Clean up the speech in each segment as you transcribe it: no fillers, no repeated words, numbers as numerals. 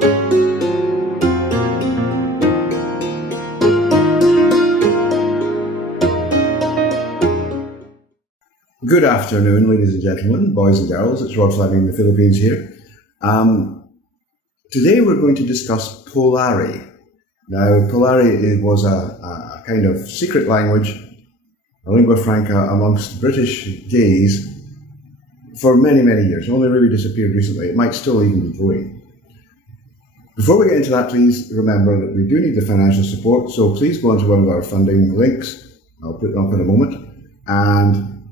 Good afternoon, ladies and gentlemen, boys and girls. It's Rod Fleming in the Philippines here. Today we're going to discuss Polari. Now, Polari was a kind of secret language, a lingua franca amongst British gays for many, many years. It only really disappeared recently. It might still even be going. Before we get into that, please remember that we do need the financial support, so please go onto one of our funding links. I'll put them up in a moment. And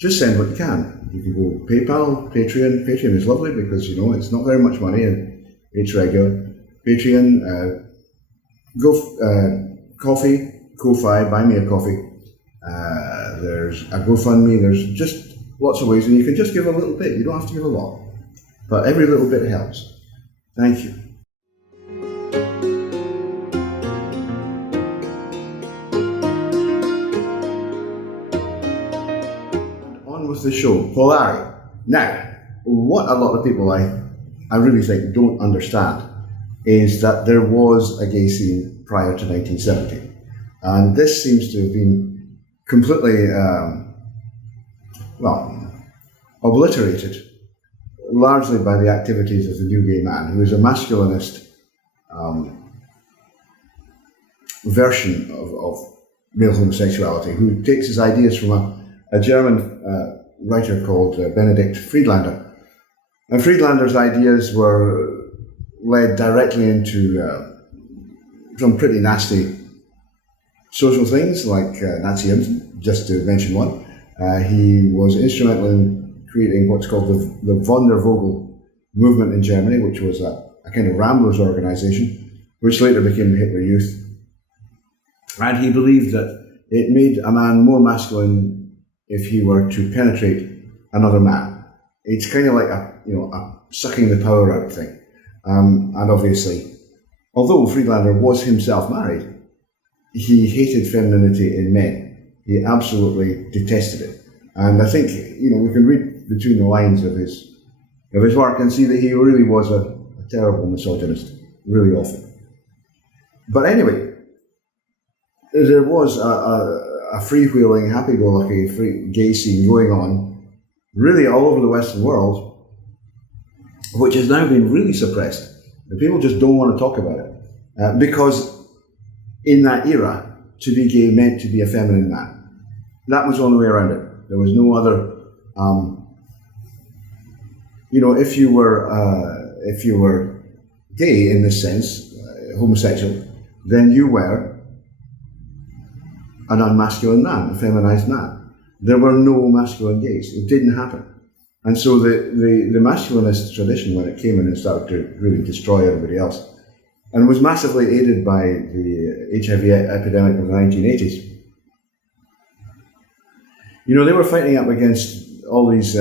just send what you can. You can go PayPal, Patreon. Patreon is lovely because, you know, it's not very much money and it's regular. Patreon, Coffee, Ko-Fi, buy me a coffee. There's a GoFundMe. There's just lots of ways, and you can just give a little bit. You don't have to give a lot, but every little bit helps. Thank you. With the show, Polari. Now, what a lot of people I really think don't understand is that there was a gay scene prior to 1970, and this seems to have been completely obliterated largely by the activities of the new gay man, who is a masculinist version of male homosexuality, who takes his ideas from a German writer called Benedict Friedlander. And Friedlander's ideas were led directly into some pretty nasty social things like Nazism, just to mention one. He was instrumental in creating what's called the Wandervogel movement in Germany, which was a kind of ramblers organization, which later became the Hitler Youth. And he believed that it made a man more masculine if he were to penetrate another man. It's kind of like a sucking the power out thing. And obviously, although Friedlander was himself married, he hated femininity in men. He absolutely detested it. And I think, we can read between the lines of his work and see that he really was a terrible misogynist, really awful. But anyway, there was a freewheeling, happy-go-lucky free gay scene going on really all over the Western world, which has now been really suppressed. And people just don't want to talk about it. Because in that era, to be gay meant to be a feminine man. That was the only way around it. There was no other, if you were gay in this sense, homosexual, then you were an unmasculine man, a feminized man. There were no masculine gays. It didn't happen. And so the masculinist tradition, when it came in and started to really destroy everybody else, and was massively aided by the HIV epidemic of the 1980s, they were fighting up against all these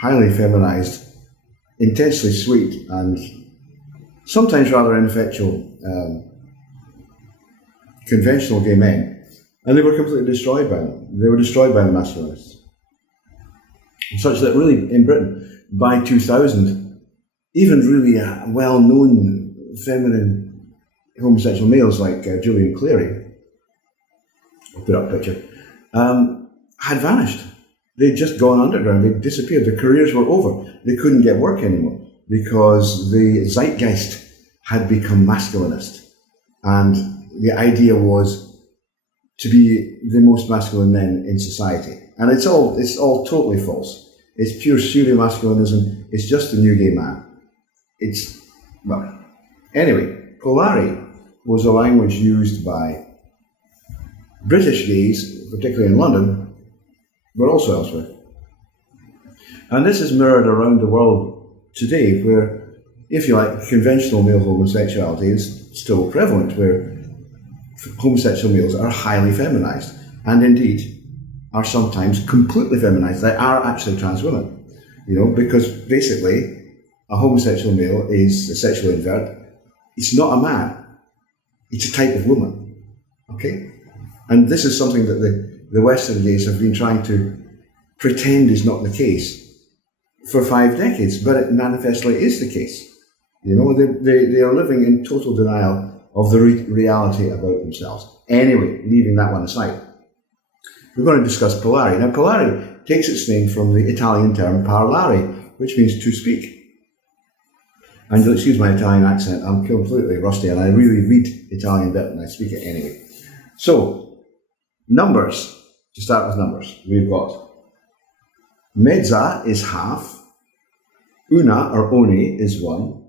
highly feminized, intensely sweet, and sometimes rather ineffectual conventional gay men, and they were completely destroyed by them. They were destroyed by the masculinists. Such that really in Britain, by 2000, even really well-known feminine homosexual males like Julian Clary, I'll put up a picture, had vanished. They'd just gone underground, they'd disappeared, their careers were over. They couldn't get work anymore because the zeitgeist had become masculinist. And the idea was to be the most masculine men in society. And it's all totally false. It's pure pseudo-masculinism. It's just the new gay man. Anyway, Polari was a language used by British gays, particularly in London, but also elsewhere. And this is mirrored around the world today, where, if you like, conventional male homosexuality is still prevalent, where homosexual males are highly feminized, and indeed are sometimes completely feminized. They are actually trans women, because basically a homosexual male is a sexual invert. It's not a man, it's a type of woman, okay? And this is something that the Western gays have been trying to pretend is not the case for 5 decades, but it manifestly is the case. You know, they are living in total denial of the reality about themselves. Anyway, leaving that one aside, we're going to discuss Polari. Now, Polari takes its name from the Italian term parlare, which means to speak. And you'll excuse my Italian accent, I'm completely rusty, and I really read Italian bit and I speak it anyway. So, numbers. To start with numbers, we've got mezza is half, una or one is 1,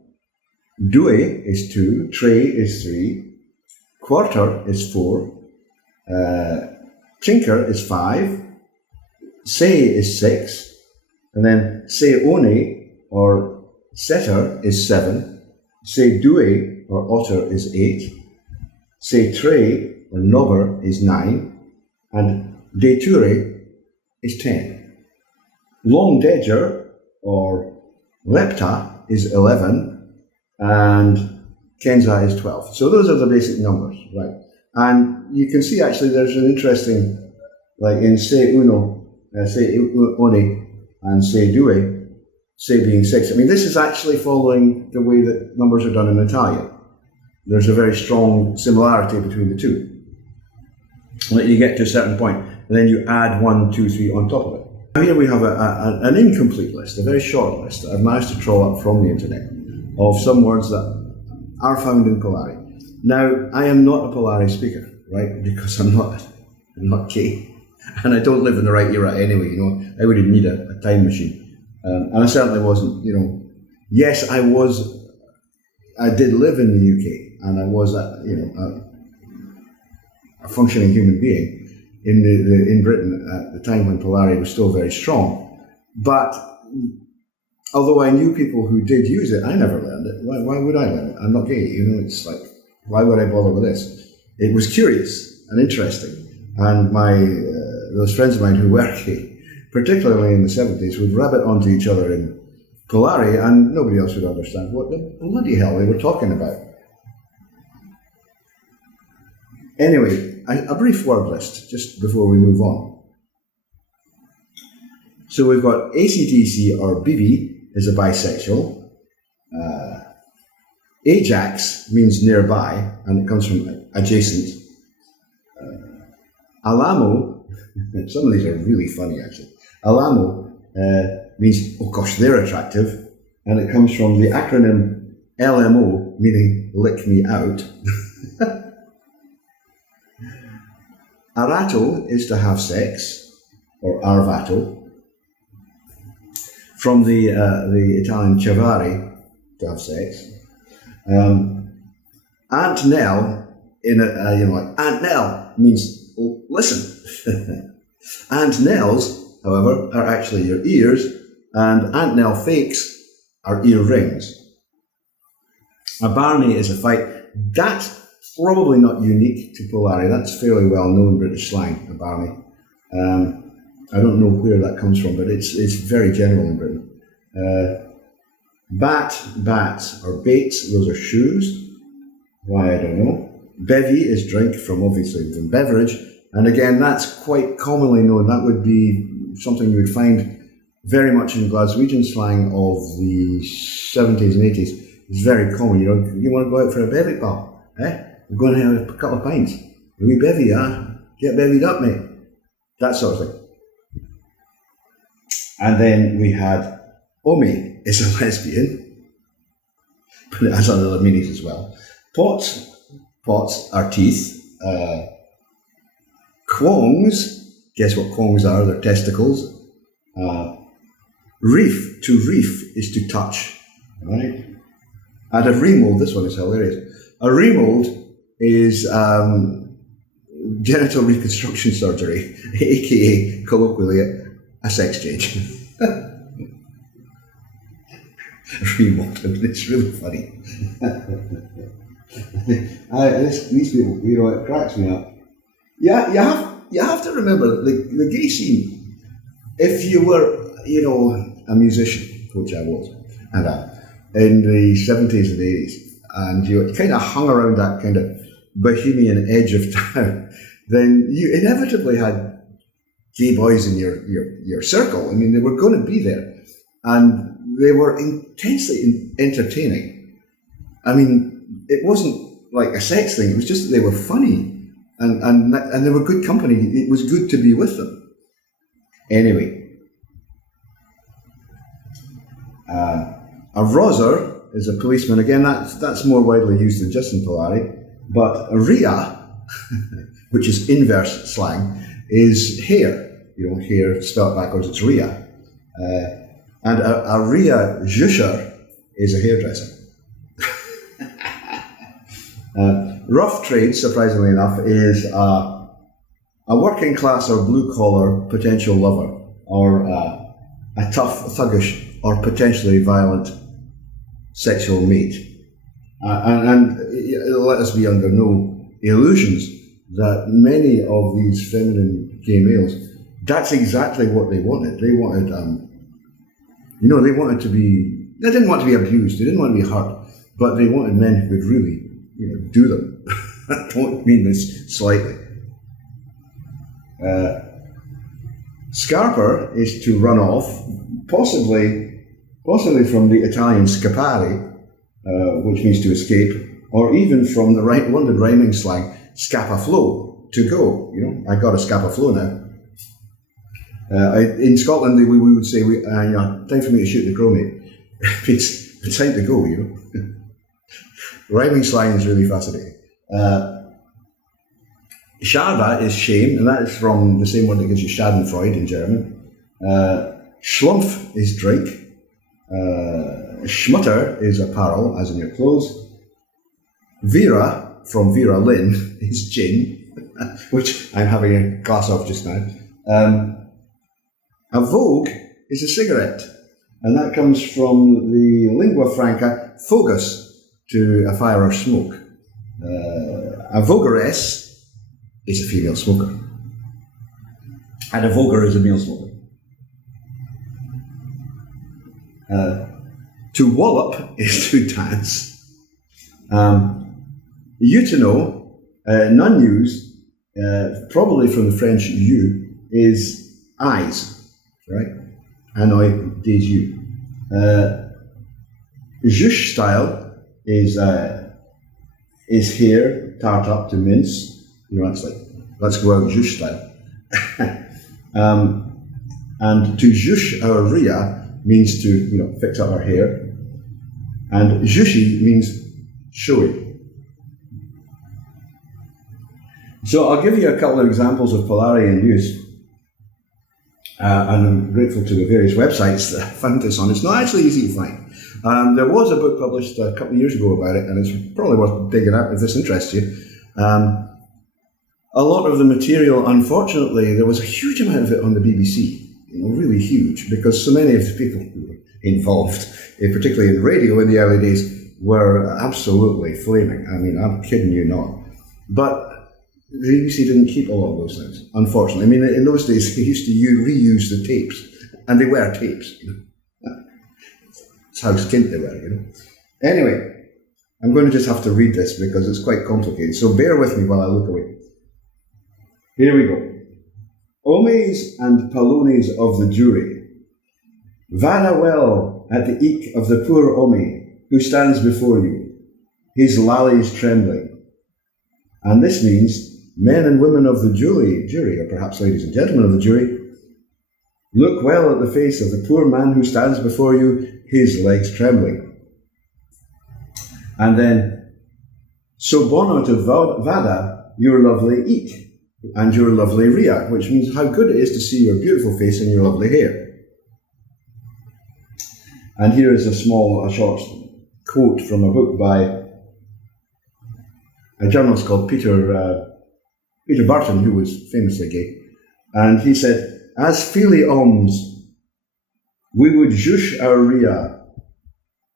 due is 2, tre is 3, quarter is 4, cinque is 5, sei is 6, and then sei one or setter is 7, sei due or otter is 8, sei tre or nobber is 9, and de ture is 10. Long deger or lepta is 11, and kenza is 12. So those are the basic numbers, right? And you can see actually there's an interesting, like in se uno, se one, and se due, se being 6. I mean, this is actually following the way that numbers are done in Italian. There's a very strong similarity between the two. When you get to a certain point, and then you add 1, 2, 3 on top of it. Now here we have an incomplete list, a very short list that I've managed to troll up from the internet of some words that are found in Polari. Now, I am not a Polari speaker, right? Because I'm not gay, and I don't live in the right era anyway. You know, I would need a time machine, and I certainly wasn't. You know, yes, I did live in the UK, and I was a functioning human being in Britain at the time when Polari was still very strong. But although I knew people who did use it, I never learned it. Why would I learn it? I'm not gay, you know, it's like, why would I bother with this? It was curious and interesting. And those friends of mine who were gay, particularly in the 70s, would rabbit onto each other in Polari, and nobody else would understand what the bloody hell they were talking about. Anyway, a brief word list, just before we move on. So we've got ACDC or bibi is a bisexual. Ajax means nearby, and it comes from adjacent. Alamo, some of these are really funny actually. Alamo means, oh gosh, they're attractive, and it comes from the acronym LMO, meaning lick me out. Arato is to have sex, or arvato, from the Italian cevare, to have sex. Aunt Nell, like Aunt Nell means listen. Aunt Nells, however, are actually your ears, and Aunt Nell fakes are ear rings. A Barney is a fight. That's probably not unique to Polari. That's fairly well known British slang, a Barney. I don't know where that comes from, but it's very general in Britain. Bats or baits, those are shoes. Why, I don't know. Bevy is drink, from obviously from beverage. And again, that's quite commonly known. That would be something you would find very much in Glaswegian slang of the 70s and 80s. It's very common. You know, you want to go out for a bevy, pal? We're going to have a couple of pints. A wee bevy, get bevied up, mate. That sort of thing. And then we had Omee is a lesbian, but it has other meanings as well. Pots are teeth. Quongs, guess what quongs are? They're testicles. Reef, to reef is to touch, right? And a remold, this one is hilarious. A remold is genital reconstruction surgery, aka colloquially a sex change. Remold, I mean, it's really funny. These people, you know, it cracks me up. Yeah, you have to remember the gay scene. If you were, you know, a musician, which I was, and in the 70s and 80s, and you kind of hung around that kind of bohemian edge of town, then you inevitably had gay boys in your circle. I mean, they were going to be there, and they were intensely entertaining. I mean, it wasn't like a sex thing. It was just that they were funny, and they were good company. It was good to be with them. Anyway, a roser is a policeman. Again, that's more widely used than just in Polari. But a ria, which is inverse slang, is hair. You know, hair spelled backwards, it's ria. And a ria jusher is a hairdresser. Rough trade, surprisingly enough, is a working class or blue collar potential lover, or a tough, thuggish, or potentially violent sexual mate. And let us be under no illusions that many of these feminine gay males, that's exactly what they wanted. They wanted, they wanted to be, they didn't want to be abused, they didn't want to be hurt, but they wanted men who would really, do them. I don't mean this slightly. Scarper is to run off, possibly from the Italian scappare, which means to escape, or even from the London rhyming slang, scappa flow, to go. I got a scappa flow now. In Scotland, we would say, time for me to shoot the crow, mate. It's time to go, Rhyming slang is really fascinating. Sharda is shame, and that is from the same word that gives you Schadenfreude in German. Schlumpf is drink. Schmutter is apparel, as in your clothes. Vera, from Vera Lynn, is gin, which I'm having a glass of just now. A vogue is a cigarette, and that comes from the lingua franca fogus, to a fire or smoke. A vogaress is a female smoker, and a vogar is a male smoker. To wallop is to dance. Utino, non-use, probably from the French "you", is eyes, right? Hanoi des yeux. Juche style is hair tart up to mince. It's like, let's go out juche style. And to juche our ria means to fix up our hair, and jushi means showy. So I'll give you a couple of examples of Polari in use, and I'm grateful to the various websites that I found this on. It's not actually easy to find. There was a book published a couple of years ago about it, and it's probably worth digging out if this interests you. A lot of the material, unfortunately, there was a huge amount of it on the BBC, really huge, because so many of the people who were involved, particularly in radio in the early days, were absolutely flaming. I mean, I'm kidding you not. But the BBC didn't keep a lot of those things, unfortunately. I mean, in those days, they used to reuse the tapes, and they were tapes, That's how skint they were, Anyway, I'm going to just have to read this because it's quite complicated, so bear with me while I look away. Here we go. Omees and palone-omees of the jury. Varda well at the eek of the poor Ome who stands before you, his lallies trembling. And this means, men and women of the jury, or perhaps ladies and gentlemen of the jury, look well at the face of the poor man who stands before you, his legs trembling. And then, so bona to vada, your lovely eek, and your lovely ria, which means how good it is to see your beautiful face and your lovely hair. And here is a short quote from a book by a journalist called Peter Burton, who was famously gay. And he said, as fellate-omees, we would juche our ria,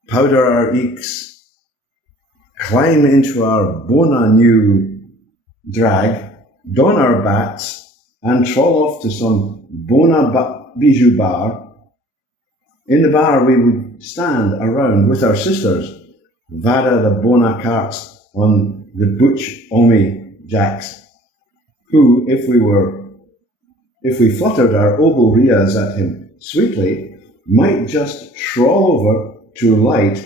powder our eeks, climb into our bona new drag, don our bats, and troll off to some bona bijou bar. In the bar we would stand around with our sisters, vada the bona carts on the butch ome jacks, who, if we fluttered our ogle rias at him sweetly, might just trawl over to light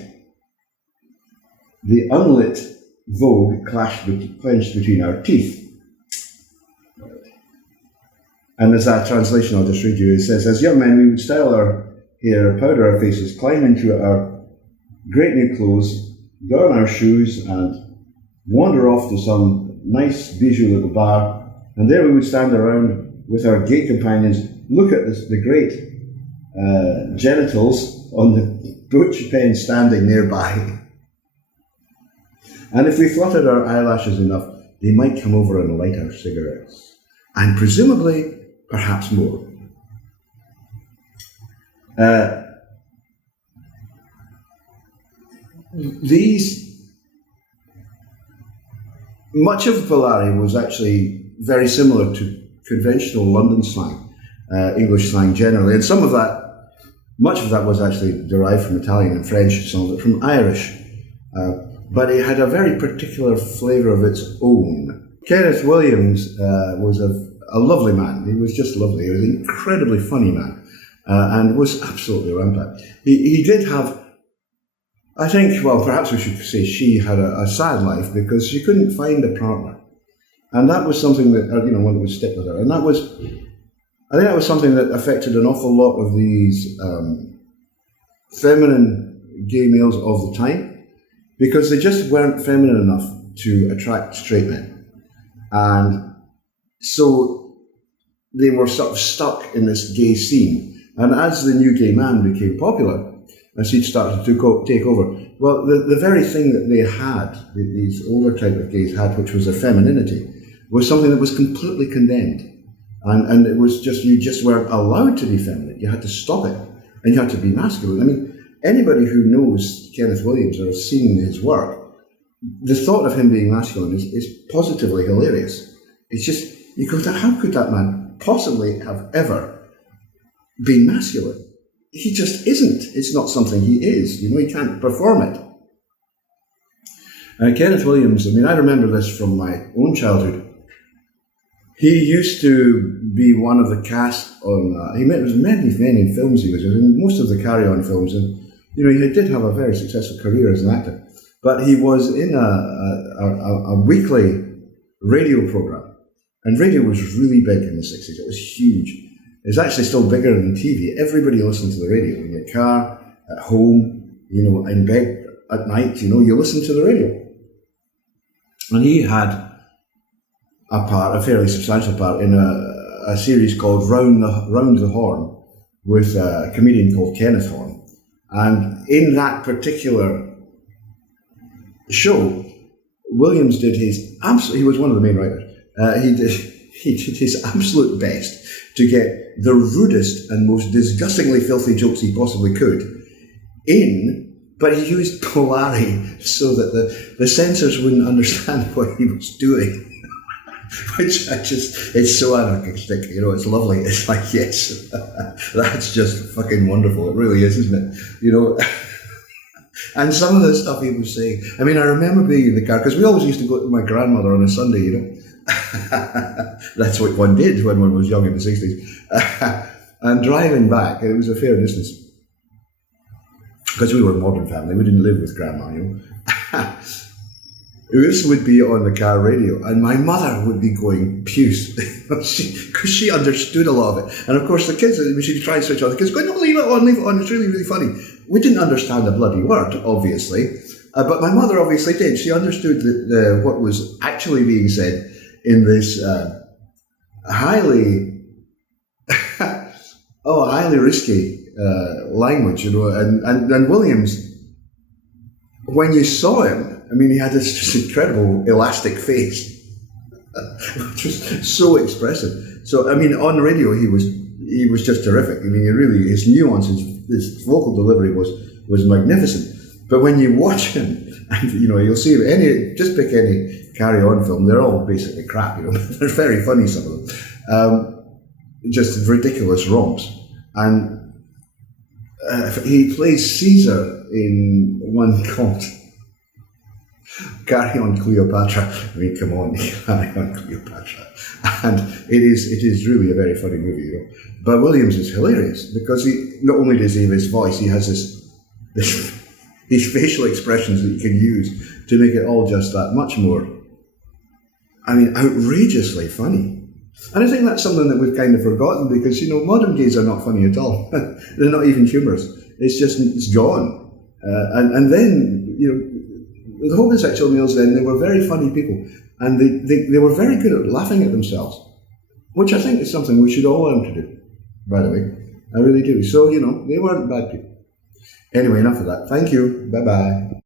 the unlit vogue clenched between our teeth. And there's that translation I'll just read you. It says, as young men, we would style our hair, powder our faces, climb into our great new clothes, go on our shoes, and wander off to some nice bijou little bar. And there we would stand around with our gay companions, look at the great genitals on the butch pen standing nearby. And if we fluttered our eyelashes enough, they might come over and light our cigarettes. And presumably, perhaps more. Much of Polari was actually very similar to conventional London slang, English slang generally, and much of that was actually derived from Italian and French, some of it from Irish. But it had a very particular flavour of its own. Kenneth Williams was a lovely man. He was just lovely. He was an incredibly funny man and was absolutely rampant. He did have, I think, well, perhaps we should say she had a sad life because she couldn't find a partner. And that was something that, one would stick with her. And I think that was something that affected an awful lot of these feminine gay males of the time, because they just weren't feminine enough to attract straight men. And so they were sort of stuck in this gay scene. And as the new gay man became popular, as he'd started to take over, well, the very thing that they had, these older type of gays had, which was their femininity, was something that was completely condemned. And it was just, you just weren't allowed to be feminine. You had to stop it. And you had to be masculine. I mean, anybody who knows Kenneth Williams or has seen his work, the thought of him being masculine is positively hilarious. It's just, you go, how could that man possibly have ever been masculine? He just isn't. It's not something he is. He can't perform it. Kenneth Williams, I remember this from my own childhood. He used to be one of the cast on, he was many films he was in, most of the Carry On films, and he did have a very successful career as an actor. But he was in a weekly radio program, and radio was really big in the 60s. It was huge. It's actually still bigger than TV. Everybody listened to the radio in your car, at home, in bed at night. You listen to the radio. And he had a fairly substantial part in a series called Round the Horn with a comedian called Kenneth Horn. And in that particular show, Williams did he was one of the main writers. He did his absolute best to get the rudest and most disgustingly filthy jokes he possibly could in, but he used Polari so that the censors wouldn't understand what he was doing. Which it's so anarchistic, it's lovely. It's like, yes, that's just fucking wonderful. It really is, isn't it? And some of the stuff he was saying, I remember being in the car, because we always used to go to my grandmother on a Sunday, That's what one did when one was young in the 60s. And driving back, it was a fair distance, because we were a modern family, we didn't live with grandma, This would be on the car radio, and my mother would be going puce, because she understood a lot of it. And of course the kids, she'd try and switch on, the kids go, no, leave it on, it's really, really funny. We didn't understand a bloody word, obviously, but my mother obviously did. She understood what was actually being said in this highly risky language, and Williams, when you saw him, he had this just incredible elastic face, which was so expressive. So, on the radio, he was just terrific. His nuances, his vocal delivery was magnificent. But when you watch him, and you'll see just pick any Carry On film, they're all basically crap. They're very funny, some of them, just ridiculous romps. And he plays Caesar in one called Carry On Cleopatra. Come on, Carry On Cleopatra. And it is really a very funny movie, But Williams is hilarious, because not only does he have his voice, he has this these facial expressions that you can use to make it all just that much more, I mean, outrageously funny. And I think that's something that we've kind of forgotten because, you know, modern gays are not funny at all. They're not even humorous. It's gone. And then, you know, the homosexual males then, they were very funny people. And they were very good at laughing at themselves, which I think is something we should all learn to do, by the way. I really do. So, you know, they weren't bad people. Anyway, enough of that. Thank you. Bye-bye.